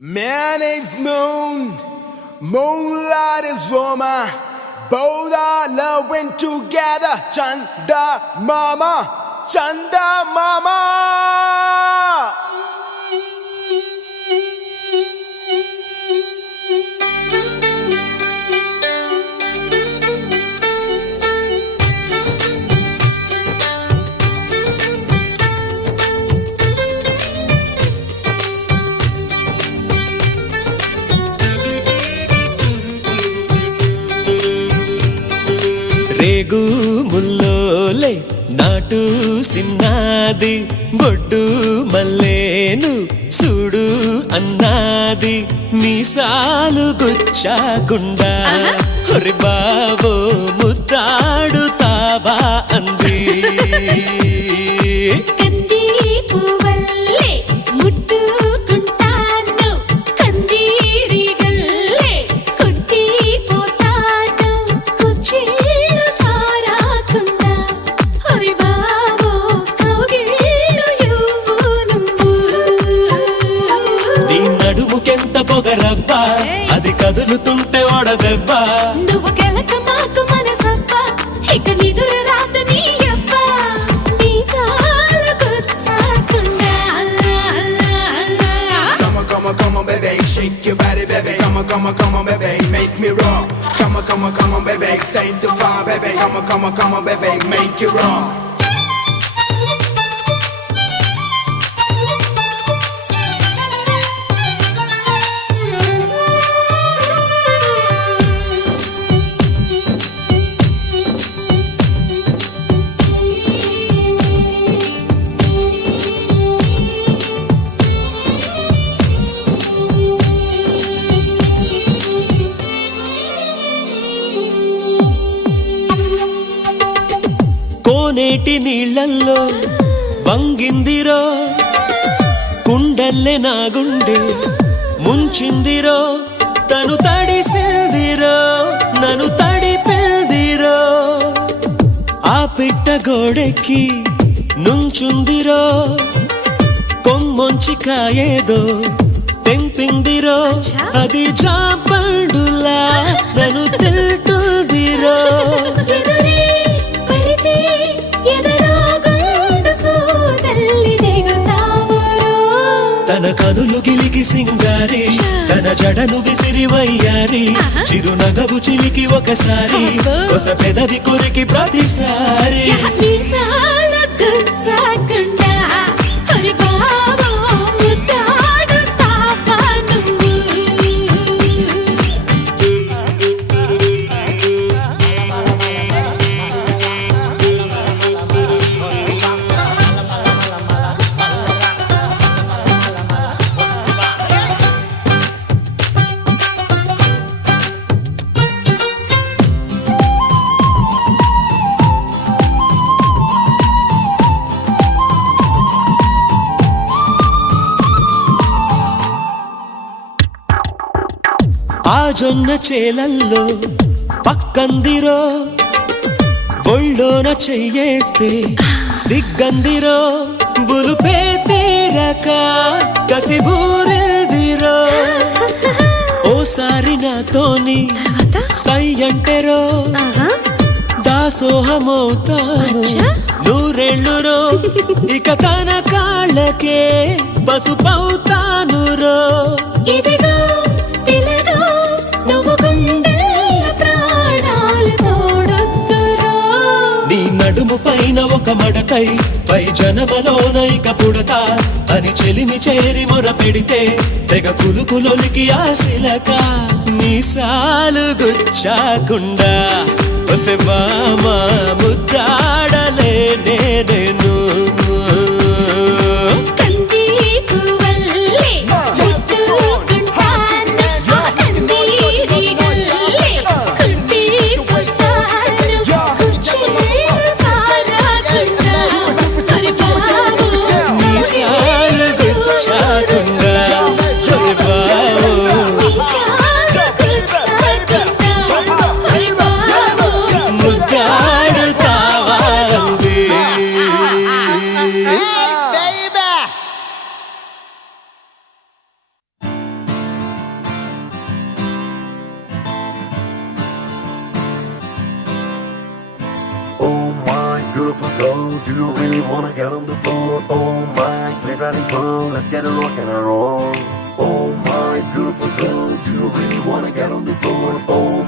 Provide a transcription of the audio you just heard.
Man is moon, moonlight is woman. Both are loving together. Chanda mama, Chanda mama. రేగు ముల్లోలే నాటు సిన్నాది బొడ్డు మల్లేను సూడు అన్నాది మీసాలు గుచ్చాకుండా ఒరి బావో ముద్దాడుతావా అంది పొగరబ్బా అది కదులుతుంటే ఓడదెబ్బా నువ్వు గెలక మాకు మనసబ్బా ఇక నిదురు రాదు నీ అబ్బా మీసాలు గుచ్చాకుండా Come on, baby, shake your body, baby. Come on, baby, make me rock. Come on, baby, say to far, baby. Come on, baby, make it rock. కోనేటి నీళ్ళల్లో వంగిందిరో కుండల్లే నా గుండె ముంచిందిరో తను తడిసిందిరో నన్ను తడిపిందిరో ఆ పిట్ట గోడెక్కి నుంచుందిరో కొమ్మొంచి కాయేదో తెంపిందిరో అది జాపండులా నన్ను తింటుందిరో తన కనులు గిలికి సింగారి తన జడను విసిరి వయ్యారి చిరునగవు చిలికి ఒకసారి కొస పెదవి కొరికి ప్రతిసారి ఆ జొన్న చేలల్లో పక్కందిరో ఒళ్ళోన చెయ్యేస్తే సిగ్గందిరో బులుపే తీరక కసిబూరెల్దిరో ఓసారి నాతోని సై అంటెరో దాసోహమవుతాను నూరేళ్ళురో ఇక తన కాళ్ళకే పసుపవుతాను రో నడుము పైన ఒక మడతై పై జనమలోన ఇక పుడతా అని చెలిమి చేరి మొర పెడితే తెగ కులుకులొలికి ఆశిలక మీసాలు గుచ్చాకుండా ఒసె మామా ముద్దాడలే నేను ముద్దాడుతావా beautiful girl, do you really wanna get on the floor? Oh my clear riding pearl, let's get a rock and a roll. Oh my beautiful girl, do you really wanna get on the floor? Oh